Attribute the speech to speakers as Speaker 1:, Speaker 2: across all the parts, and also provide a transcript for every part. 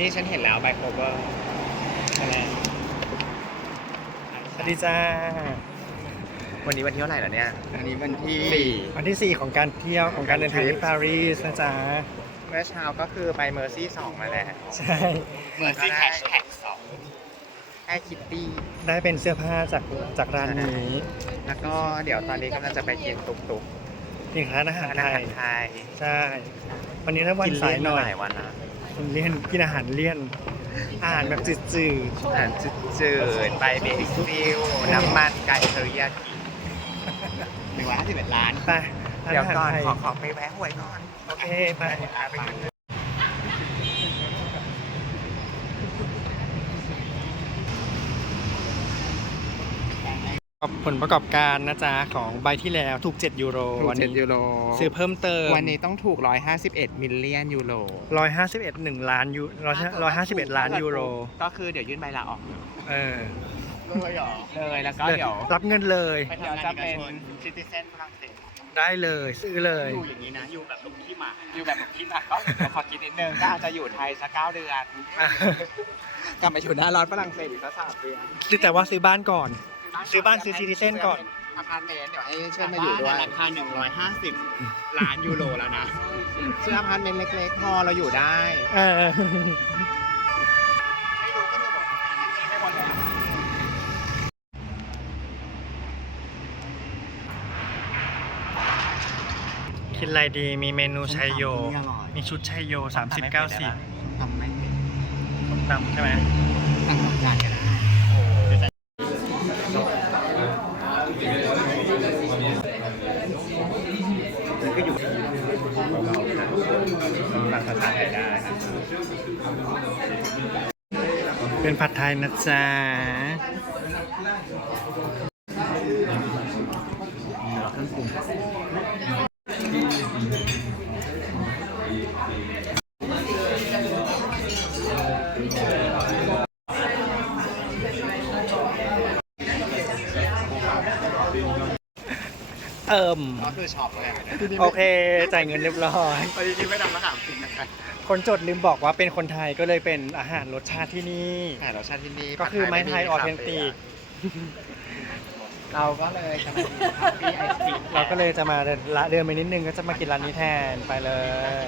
Speaker 1: นี่ฉันเห็นแล้วไบโคเวอร์อะไร
Speaker 2: สวัสดีจ้า
Speaker 1: วันนี้วันที่เท่าไหร่แล้วเนี่ย
Speaker 3: อันนี้วันที่
Speaker 1: สี่
Speaker 2: วันที่ 4 ของการเที่ยวของการเดินทางที่ปารีสนะจ๊ะ
Speaker 1: เมื่อเช้าก็คือไปเมอร์ซี่สองมาแล้ว
Speaker 2: ใช่
Speaker 3: เหมือนที่แฮชแท็กสอง
Speaker 1: แค่คิตตี้
Speaker 2: ได้เป็นเสื้อผ้าจากจากร้านนี้
Speaker 1: แล้วก็เดี๋ยวตอนนี้กำลังจะไปกินตุกตุก
Speaker 2: นี่ร้านอาหาร
Speaker 1: ร้าน
Speaker 2: ไท
Speaker 1: อาหายรไทย
Speaker 2: ใช่ วันนี้ถ้าวันสายหน่อย
Speaker 1: กิเลี่มาหลายวันนะ
Speaker 2: กิน เลี่ยนกินอาหารเลี่ยน อาหารแบบจืด
Speaker 1: อาหารจืดๆไปเบรกซิลน้ำมันไก่เทอริยากิ
Speaker 3: หนึ่งร้อยห้าสิบเอ็ดล้าน
Speaker 2: ๆไปร้าน
Speaker 1: เดี๋ยว
Speaker 2: อาหาร
Speaker 1: ก่อน
Speaker 2: ไทย
Speaker 1: ขอขอไปแวะหวยก่อน
Speaker 2: โอเคไป
Speaker 1: อะไป
Speaker 2: ผลประกอบการนะจ๊ะ ของใบที่แล้วถูก 7 ยูโร
Speaker 1: ถูก
Speaker 2: วัน
Speaker 1: เจ็ด
Speaker 2: นี้
Speaker 1: ยูโร
Speaker 2: ซื้อเพิ่มเติม
Speaker 1: วันนี้ต้องถูก 151 มิลเลียนยูโร
Speaker 2: 151 1ล้านยู151ล้านยูโร
Speaker 1: ก็คือเดี๋ยวยื่นใบลาออกเลย
Speaker 2: เออ
Speaker 3: เลยเหรอ
Speaker 1: เลยแล้วก็เดี๋ยว
Speaker 2: รับเงินเลย
Speaker 3: ไป
Speaker 1: เดี๋ยว
Speaker 3: ทำงาน
Speaker 1: จะ
Speaker 3: เอก
Speaker 1: เป็น
Speaker 3: ชน
Speaker 1: ซิติเซนฝรั่งเศส
Speaker 2: ได้เลยซื้อเลย
Speaker 3: อยู่อย่างนี้นะ อยู่แบบลงที่หมา
Speaker 1: อยู่แบบผมคิดนะก็เดี๋ยวขอคิดนิดนึงก็อาจจะอยู่ไทยสักเก้าเดือน กลับไปอยู่หน้าร้อนฝรั่งเศสอีกสักสามเดือน
Speaker 2: ซื้อแต่ว่าซื้อบ้านก่อน ซื้อบ้านซื้อ Citizen ก่อน
Speaker 1: อพาร์ตเมนต์เดี๋ยวให้เชิญมาอยู่ด้วย
Speaker 3: ราคาหนึ่งร้อยห้าสิบล้านยูโรแล้วนะ
Speaker 1: ชื่ออพาร์ตเมนต์เล็กๆพอเราอยู่ได้
Speaker 2: เออ
Speaker 3: ไม่รู้ก็เลยบอกไม่หมดเลย
Speaker 2: คิดอะไรดีมีเมนูชัยโย
Speaker 3: อร่อย
Speaker 2: มีชุดชัยโย 30 90
Speaker 3: ทำไม่เป็น
Speaker 2: ส้มตำใช่ไหม
Speaker 3: ตั้งสองจานก็ได้
Speaker 1: มันก็อยู่ที่เบาๆนะฟังภาษา ไทยได้
Speaker 2: เป็นผัดไทยนะจ๊ะ
Speaker 3: เครื่องปรุง
Speaker 2: เอิ่ม
Speaker 3: ก็คือช็อปเลย
Speaker 2: โอเคจ่ายเงินเรียบร้อย
Speaker 3: ตอนนี้ไม่ทำมะขามจริงนะครับ
Speaker 2: คนจดลืมบอกว่าเป็นคนไทยก็เลยเป็นอาหารรสชาติที่นี่
Speaker 1: อ่ารสชาติที่นี่
Speaker 2: ก็คือไม้ไทยออเทนติก
Speaker 1: เราก็เลยจะมากินไอศครีม
Speaker 2: เราก็เลยจะมาเดินละเดินไปนิดนึงก็จะมากินร้านนี้แทนไปเลย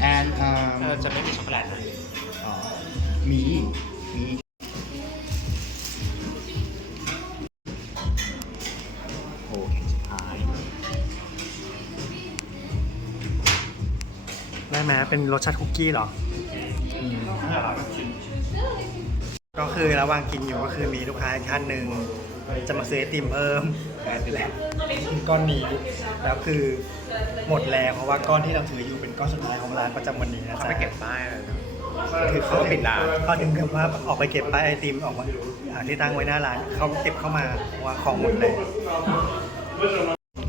Speaker 3: แอนเอ่
Speaker 1: เอ
Speaker 3: อ
Speaker 1: อจะไม่มีช็อกโกแลตนะ
Speaker 3: อ๋อ มีมีโอ้เห็นสุดท้าย
Speaker 2: ได้ไหมเป็นรสชาติคุกกี้เหรอ ก็คือระหว่างกินอยู่ก็คือมีลูกค้าอีกท่านหนึ่งจะมาซื้อไอติมเพิ่มและก้อนนี้แล้วคือหมดแล้วเพราะว่าก้อนที่เราถืออยู่เป็นก้อนสุดท้ายของร้านประจำวันนี้นะ
Speaker 1: เขา
Speaker 2: จ๊ะ
Speaker 1: ไปเก็บป้ายเลยนะ
Speaker 2: คือเขา
Speaker 1: เขาปิดร้าน
Speaker 2: เขาถึงกับว่าออกไปเก็บป้ายไอติมออกมาอ่าที่ตั้งไว้หน้าร้านเขาเก็บเข้ามาเพราะว่าของหมดเลย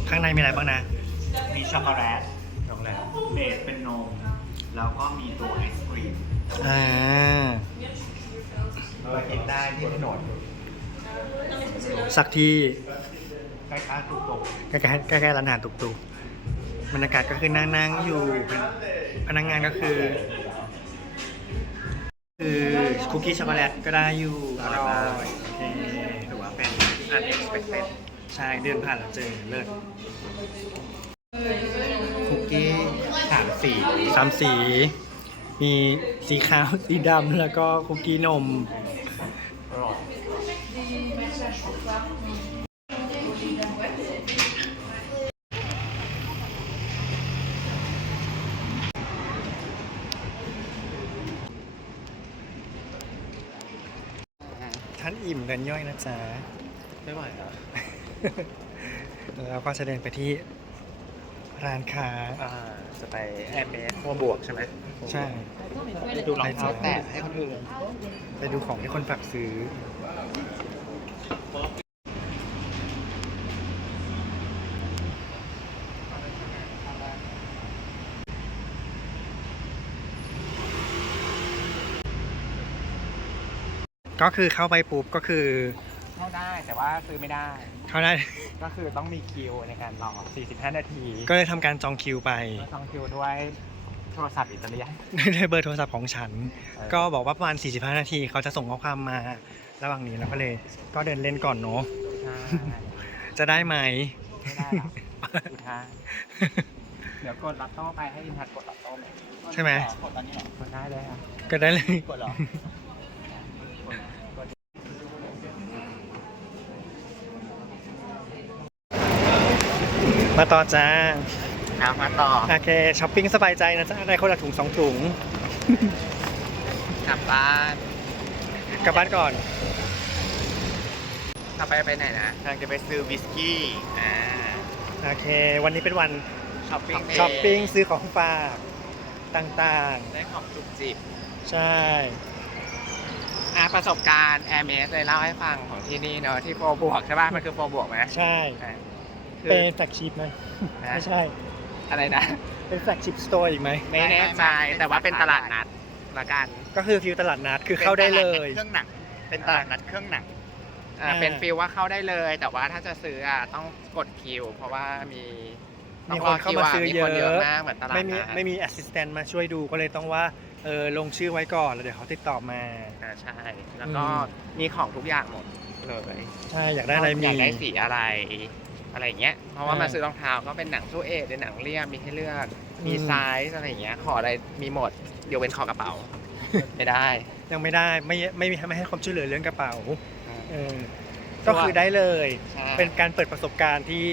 Speaker 2: ข้างในมีอะไรบ้างนะ
Speaker 3: มีช็อกโกแลต
Speaker 2: ช็อกโกแลต
Speaker 3: เบสเป็นนม แล้วก็มีตัวไอศครีม
Speaker 2: อ่า
Speaker 1: ไปกินได้ที่ถนน
Speaker 2: สักที่
Speaker 3: ใกล้ๆตุกตุก
Speaker 2: ใกล้ๆใกล้ๆร้านอาหารตุกๆบรรยากาศก็คือนั่งนั่งๆอยู่เป็นพนักงานก็คือ คือคุกกี้ช็อกโกแลตก็ได้อยู่อร่อยโอเค
Speaker 1: ถือว่าเป็น unexpected
Speaker 2: ใช่เดินผ่านแล้วเจอเลิศ
Speaker 1: คุกกี้สามสี
Speaker 2: สามสี มีสีขาว สีดำแล้วก็คุกกี้นม ท่านอิ่มกันย่อยนะจ๊ะ
Speaker 1: ไม่ไหวแล้ว
Speaker 2: แล้วก็จะเดินไปที่ร้านค้า
Speaker 1: อ่าจะไปแอร์เมสหัวบวกใช่ไหม
Speaker 2: ใช่
Speaker 1: ไปดูรองเท้าแตะให้คนอื่น
Speaker 2: ไปดูของที่คนฝากซื้อ กก็คือเข้าไปปุ๊บก็คือ
Speaker 1: เข้าได้แต่ว่าซื้อไม่ได้
Speaker 2: เข้าได้
Speaker 1: ก็คือต้องมีคิวในการรอ 45 นาที
Speaker 2: ก็เลยทำการจองคิวไป
Speaker 1: แล้วต้องคิวด้วยโทรศัพท์อิตาเลียน
Speaker 2: ด้วยเบอร์โทรศัพท์ของฉัน
Speaker 1: เออ
Speaker 2: ก็บอกว่าประมาณ 45 นาทีเขาจะส่งข้อความมา ระหว่างนี้เราก็เลย ก็เดินเล่นก่อนเนาะ
Speaker 1: ใช่
Speaker 2: จะได้ไหม
Speaker 1: ไม่ได้หรอกสุดท้ายเดี๋ยวกดลัตโต้ไปให้อินทัดกดลัตโต้ไหม
Speaker 2: ใช่ไหม
Speaker 1: กดตอนนี้เหรอกดได้เลยอะ
Speaker 2: ก็ได้เลย
Speaker 1: กดเหรอ
Speaker 2: มาต่อจ้า
Speaker 1: เอามาต่อ
Speaker 2: โอเคช้อปปิ้งสบายใจนะจ๊ะได้คนละถุงสองถุง
Speaker 1: กลับบ้าน
Speaker 2: กลับบ้านก่อน
Speaker 1: กลับไปไปไหนนะ
Speaker 3: กำลังจะไปซื้อวิสกี้
Speaker 1: อ่า
Speaker 2: โอเค วันนี้เป็นวัน
Speaker 1: ช้อปปิ้ง
Speaker 2: ช้อปปิ้งซื้อของฝากต่าง
Speaker 1: ได้ของจุกจิบ
Speaker 2: ๆใช่
Speaker 1: อะประสบการณ์ Air m e s เลยเล่าให้ฟังของที่นี่เนอะที่โปรบวกใช่ป่ะมันคือโปรบวกไหม
Speaker 2: ใช่
Speaker 1: อะคื
Speaker 2: เป็น
Speaker 1: อ
Speaker 2: แฟลกชิพไหม
Speaker 1: นะ
Speaker 2: ไม่ใช่
Speaker 1: อะไรนะ
Speaker 2: เป็นแฟลกชิพสโตร์อีกไหม
Speaker 1: ไม่แน่ใจแต่ว่าเป็นตลาดนัดละกัน
Speaker 2: ก็คือฟิวตลาดนัดคือเข้าได้เลย
Speaker 3: เครื่องหนัง เป็นตลาดนัดเครื่องหนัง
Speaker 1: อ่า
Speaker 2: อ่า
Speaker 1: เป็นฟิลว่าเข้าได้เลย แต่ว่าถ้าจะซื้ออะต้องกดคิว เพราะว่ามี
Speaker 2: มีคนเข้ามาซื้อเย
Speaker 1: มีคนเยอะ
Speaker 2: อะ
Speaker 1: มากเหมือนตลาด
Speaker 2: ไม่มี
Speaker 1: นัด
Speaker 2: ไม่มีแอสซิสแตนต์มาช่วยดูก็เลยต้องว่าเออลงชื่อไว้ก่อนแล้วเดี๋ยวเขาติดต่อมา
Speaker 1: อ่าใช่ แล้วก็
Speaker 2: อืม
Speaker 1: มีของทุกอย่างหมดเลย
Speaker 2: ใช่อยากได้อะไรมี
Speaker 1: อยากได้สีอะไร อะไรอย่างเงี้ย เพราะว่า
Speaker 2: อ่าม
Speaker 1: มาซื้อรองเท้าก็เป็นหนังตู้เอทเป็นหนังเลี่ยมมีให้เลือก มี
Speaker 2: อืม
Speaker 1: ไซส์อะไรอย่างเงี้ยขออะไรมีหมดยกเว้นขอกระเป๋า ไม่ได้
Speaker 2: ยังไม่ได้ไม่ไม่มีไม่ให้ความช่วยเหลือเรื่องกระเป๋าเออ
Speaker 1: เพราะ
Speaker 2: ก็
Speaker 1: ว่า
Speaker 2: คือได้เลย
Speaker 1: ใช่
Speaker 2: เป็นการเปิดประสบการณ์ที่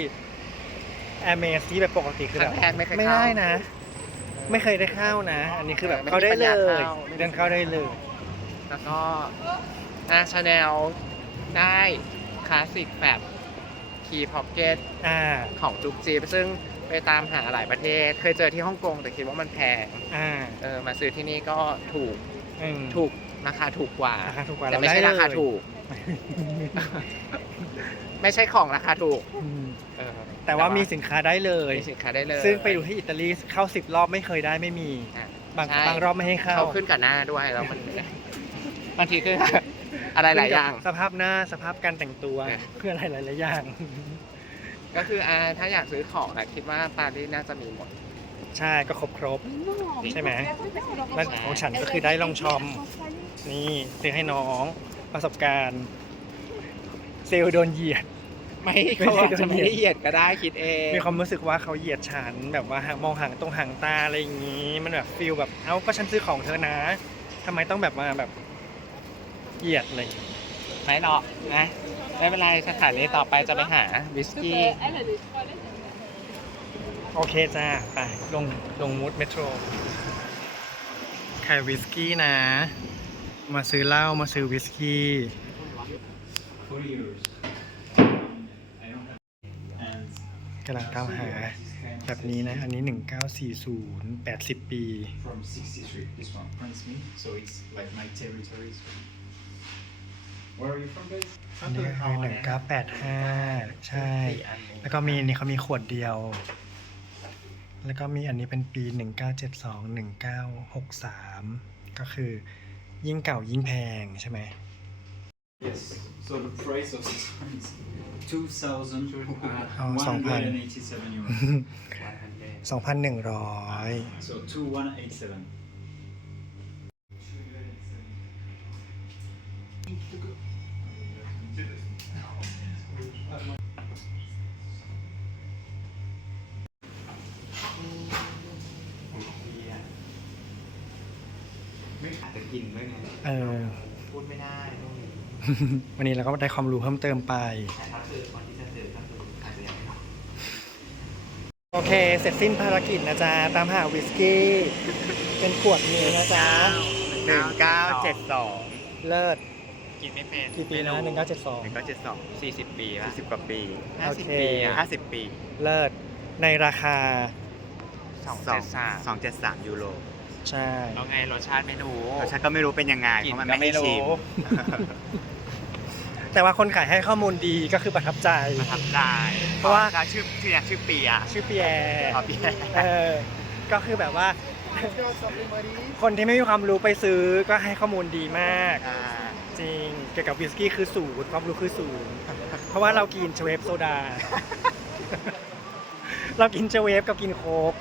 Speaker 2: แอร์เมสที่แบบปกติคือ
Speaker 1: ค
Speaker 2: แบ
Speaker 1: รั้
Speaker 2: บ
Speaker 1: งแรกไม่เคย
Speaker 2: ไม่
Speaker 1: เข้า
Speaker 2: ได้นะ ไม่เคยได้เข้านะ อันนี้คือแบบ
Speaker 1: ไม่
Speaker 2: เข้าได้
Speaker 1: มีปัญ
Speaker 2: เล
Speaker 1: ญายเข้าไม่มี
Speaker 2: เดินเข้าได้เลย
Speaker 1: แล้วก็อ่าชาแนลได้คลาสสิกแบบ คีย์พ็อกเก็ต
Speaker 2: อ่า
Speaker 1: ของจุกจีบซึ่งไปตามหาหลายประเทศ เคยเจอที่ฮ่องกงแต่คิดว่ามันแพง
Speaker 2: อ่า
Speaker 1: เออมาซื้อที่นี่ก็ถูก
Speaker 2: อืม
Speaker 1: ถูกราคาถูกกว่า
Speaker 2: ราคาถูกกว่า
Speaker 1: แต่
Speaker 2: เรา
Speaker 1: ไม่
Speaker 2: ได้
Speaker 1: ใช่
Speaker 2: เลย
Speaker 1: ราคาถูก ไม่ใช่ของราคาถูก
Speaker 2: อืม
Speaker 1: เออ
Speaker 2: แต่ว่ามีสินค้าได้เลย
Speaker 1: มีสินค้าได้เลย
Speaker 2: ซึ่งไปดูที่อิตาลีเข้าสิบรอบไม่เคยได้ไม่มี
Speaker 1: อะ
Speaker 2: บาง
Speaker 1: ใช่
Speaker 2: บางรอบไม่ให้เข้า
Speaker 1: เขาขึ้นกับหน้าด้วยแล้วมัน บางทีคือ อะไรหลายอย่าง
Speaker 2: สภาพหน้าสภาพการแต่งตัว
Speaker 1: เออ
Speaker 2: เพื่ออะไรหลายๆอย่าง
Speaker 1: ก็คืออ่าถ้าอยากซื้อของอะคิดว่าปารีสน่าจะมีหมด
Speaker 2: ใช่ก็ครบครบ ใช่ไหมแล้วของฉันก็คือได้ลองชมนี่ซื้อให้น้องประสบการณ์ เซลล์โดนเหยียด
Speaker 1: ไม่
Speaker 2: ไม่
Speaker 1: เขา
Speaker 2: ได้
Speaker 1: อาจจะไม่
Speaker 2: โดนเหยียด
Speaker 1: ได้เหยียดก็ได้คิดเอง
Speaker 2: มีความรู้สึกว่าเขาเหยียดฉันแบบว่าหางมองหางตรงหางตาอะไรอย่างนี้ มันแบบฟิลแบบเอ้าก็ฉันซื้อของเธอนะทำไมต้องแบบมาแบบ เหยียดอะไรอย่างงี้
Speaker 1: ไม่หรอกนะไม่เป็นไรสถานีต่อไปจะไปหาวิสกี้
Speaker 2: โอเคจ้า ไป ลง ลงมูดเมโทรขายวิสกี้นะ มาซื้อเหล้ามาซื้อวิสกี้
Speaker 4: 40 euros. I don't have. And
Speaker 2: กำลังตามหาแบบนี้นะ อันนี้ 1940 80 ปี
Speaker 4: from 63, this one, Prince Me. So it's like my territory. So. Where are you from, guys?
Speaker 2: อันนี้ก็คือ1985ใช่ แล้วก็มีนี่เขามีขวดเดียว แล้วก็มีอันนี้เป็นปี1972 1963ก็คือยิ่งเก่ายิ่งแพงใช่ไหม
Speaker 4: Yes. So the price of this one is 2,187
Speaker 2: Oh,
Speaker 4: euros.
Speaker 2: 2,100
Speaker 4: So 2187.
Speaker 3: อาจจะกินด้วยไง
Speaker 2: เออ
Speaker 3: พูดไม่ได้ต้องมี
Speaker 2: วันนี้เราก็ได้ความรู้เพิ่มเติมไป
Speaker 3: แต่ถ้าคือคนที่จะซื้อก็คืออาจจะยังไม่รู้
Speaker 2: โอเค เสร็จสิ้นภารกิจนะจ๊ะ ตามหาวิสกี้ เป็นขวดนี้นะจ๊ะ
Speaker 3: หนึ่งเก้าเจ็ดสอง
Speaker 2: เลิศ
Speaker 1: กินไม่เป็น
Speaker 2: กี่ปีนะ
Speaker 3: หนึ่ง
Speaker 2: 1972
Speaker 3: เก้าเจ็ดสอง
Speaker 1: สี่สิบปีละ
Speaker 3: สิบกว่าปี
Speaker 1: ห้า
Speaker 2: โอ
Speaker 1: สิบ
Speaker 2: เค
Speaker 1: ปีอะ
Speaker 3: ห้าสิบปี
Speaker 2: เลิศในราคา
Speaker 1: สอง
Speaker 3: สอ
Speaker 1: เจ็
Speaker 3: ง
Speaker 1: ดสาม
Speaker 3: สองเจ็ดสามยูโร
Speaker 2: ใช่
Speaker 1: แล้วไงรสชาติไม่รู้
Speaker 3: รสชาติก็ไม่รู้เป็นยังไง
Speaker 1: กิน
Speaker 3: เพราะมัน
Speaker 1: ก็
Speaker 3: ไม่ให้
Speaker 1: ไม่รู้
Speaker 3: ชิม
Speaker 2: แต่ว่าคนขายให้ข้อมูลดีก็คือประทับใจ
Speaker 3: ประทับใจ
Speaker 2: เพราะว่า
Speaker 3: ชื่อชื่อชื่อปีอะ
Speaker 2: ชื่อเปียร์
Speaker 3: พอปียร์
Speaker 2: เออก็คือแบบว่า คนที่ไม่มีความรู้ไปซื้อก็ให้ข้อมูลดีมาก
Speaker 3: อ่า
Speaker 2: จจริง เกี่ยวกับวิสกี้คือศูนย์ความรู้คือศูนย์เพราะว่าเรากินชเวฟโซดา เรากินชเวฟกับกินโค้ก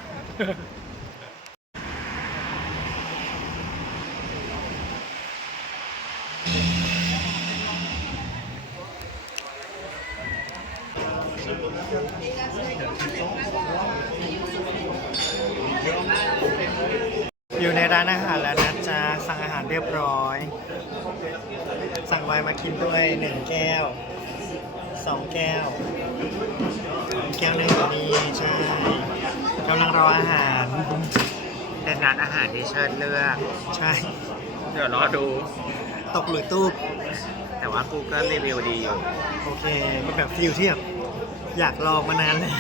Speaker 2: อยู่ในร้านอาหารแล้วนะจ๊ะสั่งอาหารเรียบร้อย สั่งไวน์มากินด้วยหนึ่งแก้วสองแก้ว แก้วหนึ่งนี่ใช่กำลังรออาหาร
Speaker 1: เป็นร้านอาหารที่เชิญเลือก
Speaker 2: ใช่
Speaker 1: เดี๋ยวรอดู
Speaker 2: ตกหรือตู้
Speaker 1: แต่ว่า Google รีวิวดีอยู่
Speaker 2: โอเค มันแบบฟิลที่แบบอยากลองมานานแล้ว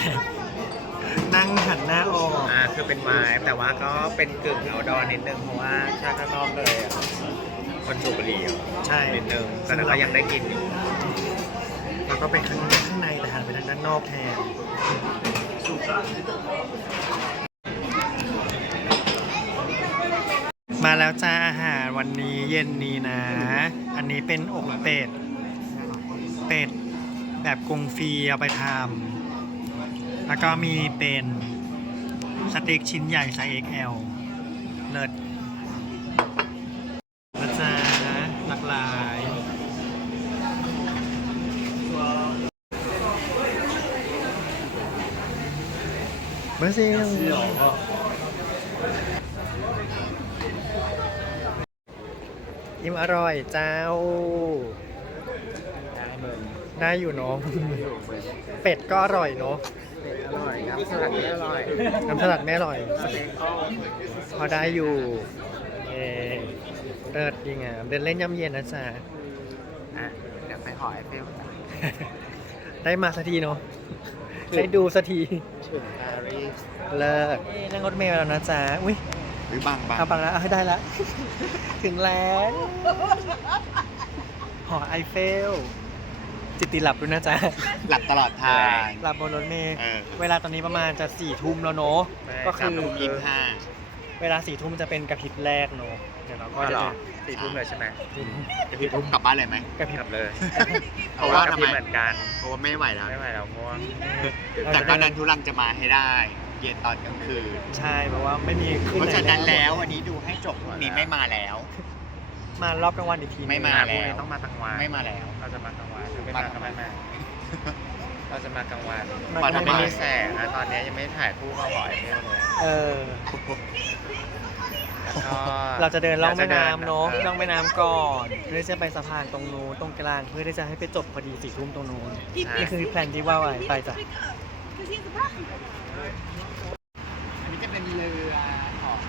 Speaker 2: นั่งหันหน้าออก
Speaker 1: อ่าคือเป็นไม้แต่ว่าก็เป็นกึ่งเอาดอนิดนึงเพราะว่าถ้าข้างนอกเลยอะคนสูบบุหรี่อะ
Speaker 2: ใช่
Speaker 1: นิดนึงแต่ก็ยังได้กินอยู่
Speaker 2: แล้วก็เป็นข้างข้างในแต่หันไปทางด้านนอกแทนมาแล้วจ้าอาหารวันนี้เย็นนี้นะ อันนี้เป็นอกเป็ด เป็ดแบบกงฟรีเอาไปทำ แล้วก็มีเป็นสเต็กชิ้นใหญ่ไซส์ XL เลิศนะจ๊ะหลากหลายบราซิลอิ่มอร่อยเจ้า ได้อยู่เนาะเป็ดก็อร่อยเนาะ
Speaker 1: อร่อยครับสลัดไม่อร่อย
Speaker 2: น้ำสลัดไม่อร่อยพอได้อยู่เออเลิศดีงามเดินเล่นย่ำเย็นนะจ๊ะ
Speaker 1: อะเดี๋ยวไปหอไอเฟลกัน
Speaker 2: ได้มาสักทีเนาะได้ดูสักที
Speaker 1: ถึงปารีส
Speaker 2: เลิศนั่งรถเมล์มาแล้วนะจ๊ะอุ้ย
Speaker 3: หรือบางบาง
Speaker 2: เอาบังแล้วเอาให้ได้ละ ถึงแล้ว หอไอเฟล จิตติหลับด้วยนะจ๊ะ
Speaker 3: หลับตลอดทาง
Speaker 2: หลับบนรถเมล์
Speaker 3: เออ
Speaker 2: เวลาตอนนี้ประมาณจะสี่ทุ่มแล้วเนาะก็คือ
Speaker 3: ทุ่มยี่สิบห้า
Speaker 2: เวลาสี่ทุ่มจะเป็นกระพริบแรกเนาะเดี๋ยวเราก็
Speaker 1: ก็
Speaker 2: จะ
Speaker 1: หรอ
Speaker 2: เดิน
Speaker 1: สี่ทุ่มเลยใช่ไหม
Speaker 3: จะพี่ทุ่มกลับบ้านเลยไหม
Speaker 2: กระพริบ
Speaker 1: กลับเลย
Speaker 3: เพราะว่า
Speaker 1: กับ
Speaker 3: ทำไม
Speaker 1: พี่เหมือนกัน
Speaker 3: เพราะว่าไม่ไหวแล้ว
Speaker 1: ไม่ไหวแล้วเพราะว่า
Speaker 3: แต่ก็ดันทุรังจะมาให้ได้ เย็นตอนกลางคืน
Speaker 2: ใช่เพราะว่าไม่มีขึ้น
Speaker 3: เพราะฉะนั้น
Speaker 2: ไห
Speaker 3: แล้ววันนี้ดูให้จบพรุ่งนี้ไม่มาแล้ว
Speaker 2: มารอบกลางวันอีกที
Speaker 3: ไม่มา
Speaker 1: พรุ่งนี้ต้องมากลางวัน
Speaker 3: ไม่มาแล้ว
Speaker 1: เราจะมากลาง วันไม่มาก็ไม่มาเราจะมากลางวัน
Speaker 2: มัน
Speaker 3: น
Speaker 2: ก็
Speaker 3: ทำ
Speaker 1: ไม่มีแสงนะตอนนี้ยังไม่ถ่ายคู่กับหอไอเฟลเลย
Speaker 2: เออ
Speaker 1: แล้วก็
Speaker 2: เราจะเดินล่องแม่น้ำเนาะล่องแม่น้ำก่อนเพื่อที่จะไปสะพานตรงนู้นตรงกลางเพื่อที่จะให้ไปจบพอดีสี่ทุ่มตรงนู้นนี่คือแพลนที่ว่าไว้ไปจ้ะ
Speaker 3: อันนี้จะเป็นเรือของ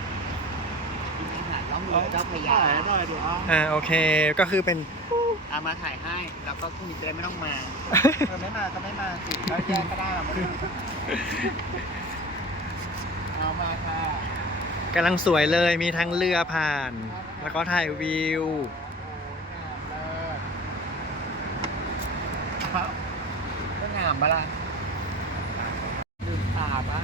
Speaker 3: มอาหารล่องเรือเจ้าพระยา
Speaker 2: อ่าโอเคก็คือเป็น
Speaker 3: เอามาถ่ายให้ แล้วก็พรุ่งนี้จะได้ไม่ต้องมาเออไม่มาก็ไม่มาสิก็แยกก็ได้เราไม่ต้องเอามาค่ะ
Speaker 2: กำลังสวยเลยมีทั้งเรือผ่าน แล้วก็ถ่ายวิว
Speaker 3: ก็งามปะล่ะลืมตาปะ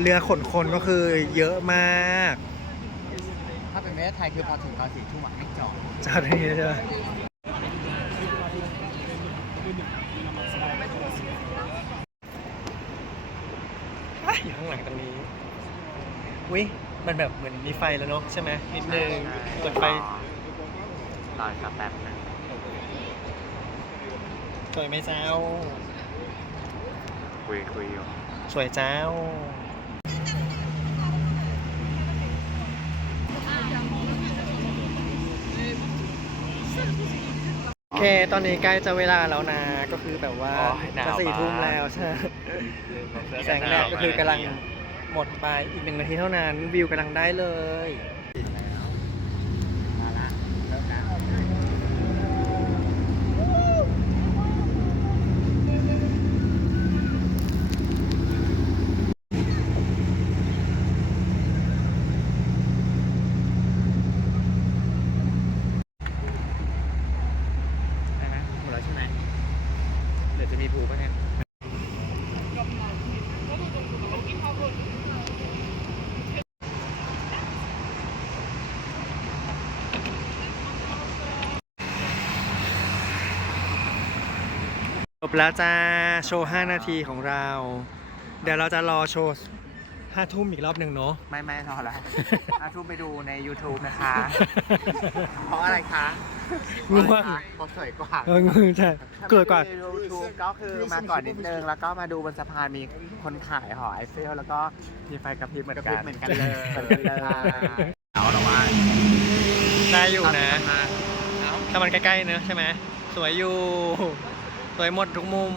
Speaker 2: เรือขนคนก็คือเยอะมาก
Speaker 3: ถ้าเป็นประเทศไทยคือพอถึงตอนสี่ทุ่มอะไม่จอด
Speaker 2: จอดที่นี่ใช่ไหมอะอยู่ข้างหลังตรงนี้วิมันแบบเหมือนมีไฟแล้วเนาะใช่ไหมนิดนึงเปิดไฟ
Speaker 1: รอสักแป๊บนึง
Speaker 2: สวยไหมเจ้า
Speaker 1: คุยคุยอยู่
Speaker 2: สวยเจ้า โอเค ตอนนี้ใกล้จะเวลาแล้วนะ ก็คือแบบว่า
Speaker 1: โอ้ยหนาว
Speaker 2: จะสี่
Speaker 1: มาก
Speaker 2: ทุ่มแล้วใช่ แสงแดดก็คือกำลังหมดไปอีกหนึ่งนาทีเท่านั้นวิวกำลังได้เลย
Speaker 3: มาละเริ่มนะ
Speaker 2: ได้ไหมหมด
Speaker 1: เดี๋ยวจะมีภูปะเนี่ย
Speaker 2: จ บแล้วจ้า โชว์ 5 นาทีของเรา เดี๋ยวเราจะรอโชว์5ทุ่มอีกรอบหนึ่งเนาะ
Speaker 1: ไม่ไม่รอแล้วอาทุ่มไปดูใน YouTube นะคะ เพราะอะไรคะ
Speaker 2: ง่วง
Speaker 1: เพราะสวยกว่า
Speaker 2: เออใช่เกิดก่อน
Speaker 1: ยูทูบก็คือมาก่อนนิดนึง แล้วก็มาดูบนสะพานมีคนขายหอไอเฟลแล้วก็มีไฟกระพริบเหมือนกัน
Speaker 3: เหมือนกันเลย
Speaker 1: เหมือนกันเลยเอาละว่า
Speaker 2: ได้อยู่นะ
Speaker 1: เอา
Speaker 2: ถ้ามันใกล้ๆเนอะใช่ไหมสวยอยู่ สวยหมดทุกมุม